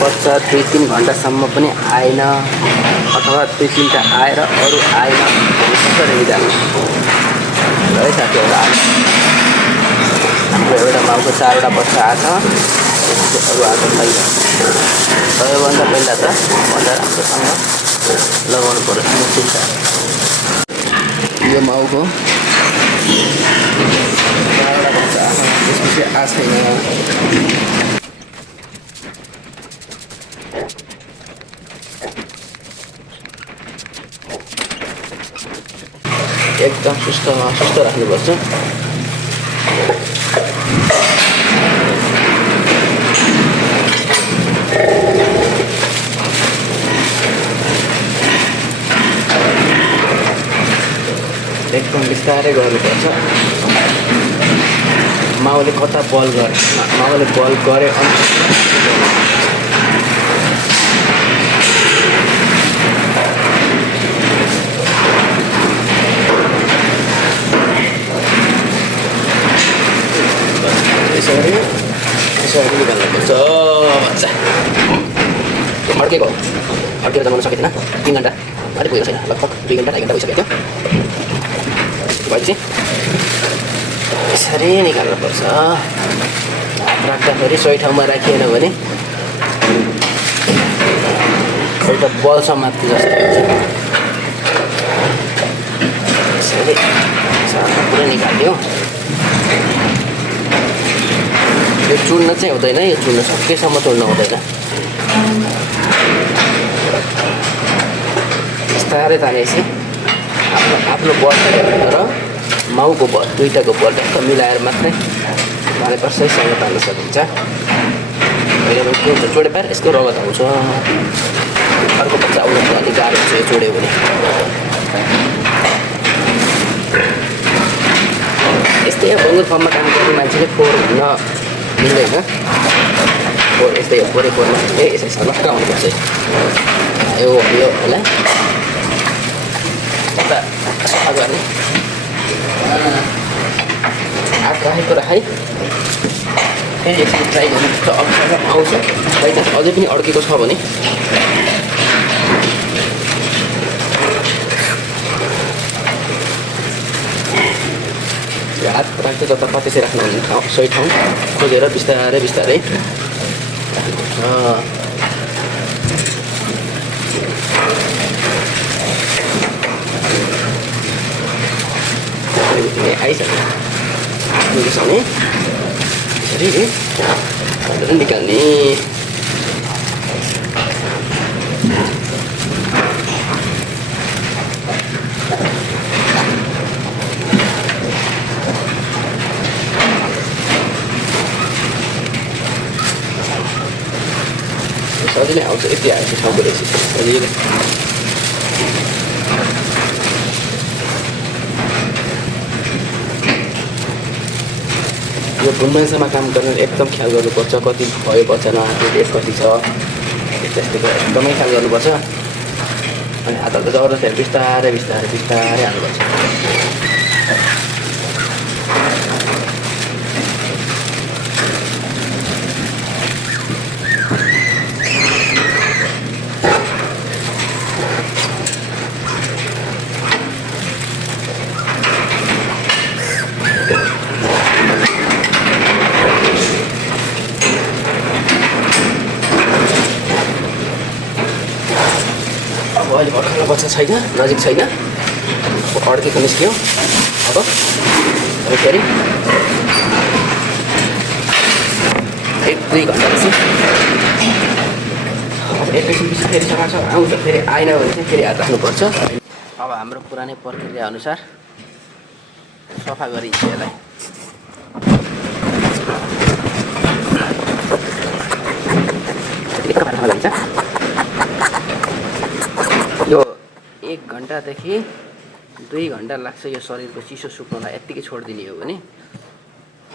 बच्चा 2-3 घन्टासम्म पनि आएन अथवा 2-3टा आएर अरू आएन कसरी निकाल्नु है साथीहरू। हाम्रो एउटा माउको 4वटा बच्चा आएको छ, अरू आएको छैन। सबैभन्दा पहिला त भन्दा राम्रोसँग लगाउनु पर्यो मुसिन्छ। यो माउको 4वटा बच्चा आएको, त्यसपछि आ छैन। एकदम सुस्त राख्नुपर्छ। एकदम बिस्तारै गर्नुपर्छ। माउले कता बल गरे, माउले बल गरे यसरी निकाल्नुपर्छ बच्चा। अड्केको अड्केर जमाउन सकेको थिएन, 3 घन्टा अलिक पुगेको छैन, लगभग 2 घन्टा 2.5 घन्टा भइसकेको थियो। भएपछि यसरी निकाल्नुपर्छ। हात राख्दाखेरि सही ठाउँमा राखिएन भने एउटा बल समात्ने जस्तो हुन्छ। यसरी पुरै निकाल्यो। यो चुड्न चाहिँ हुँदैन, यो चुड्न सकेसम्म चुड्न हुँदैन। बिस्तारै तानेपछि आफ्नो बल र माउको बल दुईटाको बल टक्क मिलाएर मात्रै तानेपछि सहीसँग तान्न सकिन्छ। अहिले के हुन्छ चोडे पाएर यसको रगत आउँछ, अर्को बच्चा आउनु अलिक गाह्रो हुन्छ यो चोड्यो भने। यस्तै बङ्गुर फर्ममा काम गर्ने मान्छेले फोहोर हुन मिल्दैन। फोहोर यस्तै हो, फोहोरमा यसै सलक्क आउनुपर्छ। यो होला सफा गर्ने हात राखेको राखाइ फेरि एकछिन ट्राई गर्नु त अप्ठ्यारो आउँछ। बाइचान्स अझै पनि अड्केको छ भने हात राख्दै जता त्यसै राख्नुहुने ठाउँ सही ठाउँ खोजेर बिस्तारै बिस्तारै आइसक्यो भने यसरी निकाल्ने। सजिलै आउँछ, यति आएपछि ठाउँको रहेछ सजिलै। यो भुनभुन्सामा काम गर्न एकदम ख्याल गर्नुपर्छ। कति भयो बच्चा नआएको, डेट कति छ, त्यस्तोको एकदमै ख्याल गर्नुपर्छ। अनि हात हाल्दा जबरजस्ती बिस्तारै बिस्तारै बिस्तारै हाल्नुपर्छ। अहिले भर्खर बच्चा छैन, नजिक छैन, अड्केको निस्क्यो। अब फेरि 1-2 घन्टापछि एकैछिनपछि फेरि सफा आउँछ। फेरि आएन भने चाहिँ फेरि हात राख्नुपर्छ। अब हाम्रो पुरानै प्रक्रिया अनुसार सफा गरिन्छ यसलाई। यो 1 घन्टादेखि 2 घन्टा लाग्छ यो शरीरको चिसो सुक्नलाई। यत्तिकै छोडिदिने हो भने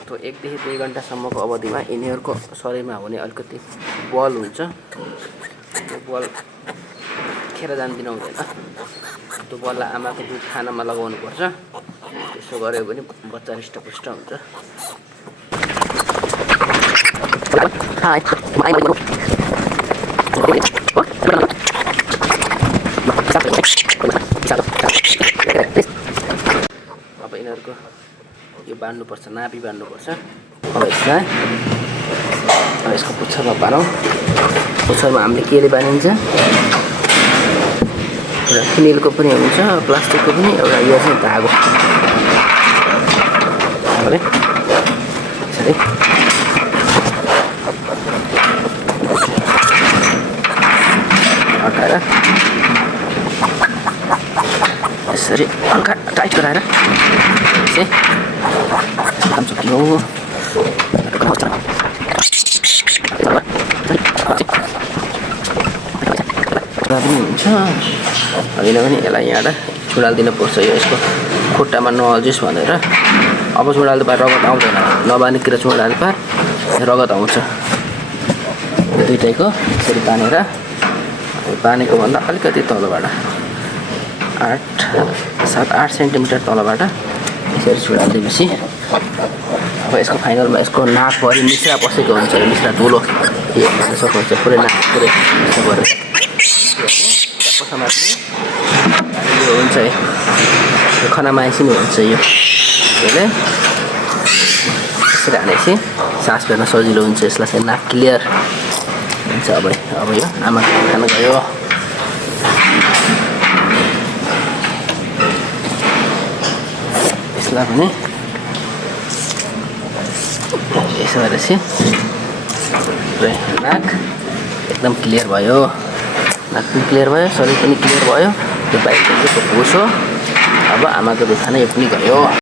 तो 1 देखि 2 घन्टासम्मको अवधिमा यिनीहरूको शरीरमा हुने अलिकति बल हुन्छ, त्यो बल खेर जान दिनु हुँदैन। त्यो बललाई आमाको दुध खानामा लगाउनु पर्छ। त्यसो गर्यो भने बच्चा हृष्टपुष्ट हुन्छ। अब यिनीहरूको यो बाँड्नुपर्छ, नापी बाँड्नुपर्छ। अब यसलाई यसको पुच्छरमा बाँधौँ। पुच्छरमा हामीले केले बाँधिन्छ, एउटा फिनेलको पनि हुन्छ, प्लास्टिकको पनि, एउटा यो चाहिँ धागो यसरी अड्काएर यसरी हल्का टाइट गराएर चाहिँ काम सकियो। पनि हुन्छ होइन भने यसलाई यहाँबाट छुडालिदिनु पर्छ। यो यसको खुट्टामा नअल्झोस् भनेर। अब छुडाल्दा पार रगत आउँदैन, नबाँधिकन छुडाल्दा पार रगत आउँछ। दुइटैको यसरी बाँधेर बाँधेको भन्दा अलिकति तलबाट 7-8 सेन्टिमिटर तलबाट यसरी छुडालिदिएपछि अब यसको फाइनलमा यसको नाकभरि मिश्रा बसेको हुन्छ। यो मिश्रा धुलो हेर्न सक्नुहुन्छ, पुरै नाक पुरै यस्तो गरेर यो हुन्छ है, यो खनामाइसिन भन्छ। यो यसले यसरी हानेपछि सास फेर्न सजिलो हुन्छ। यसलाई चाहिँ नाक क्लियर हुन्छ। अब यो आमा खाना गयो। यसलाई पनि यसो गरेपछि नाक एकदम क्लियर भयो। नाक पनि क्लियर भयो, शरीर पनि क्लियर भयो। यो बाइकको भुस हो। अब आमाको दुध खान यो पनि गयो।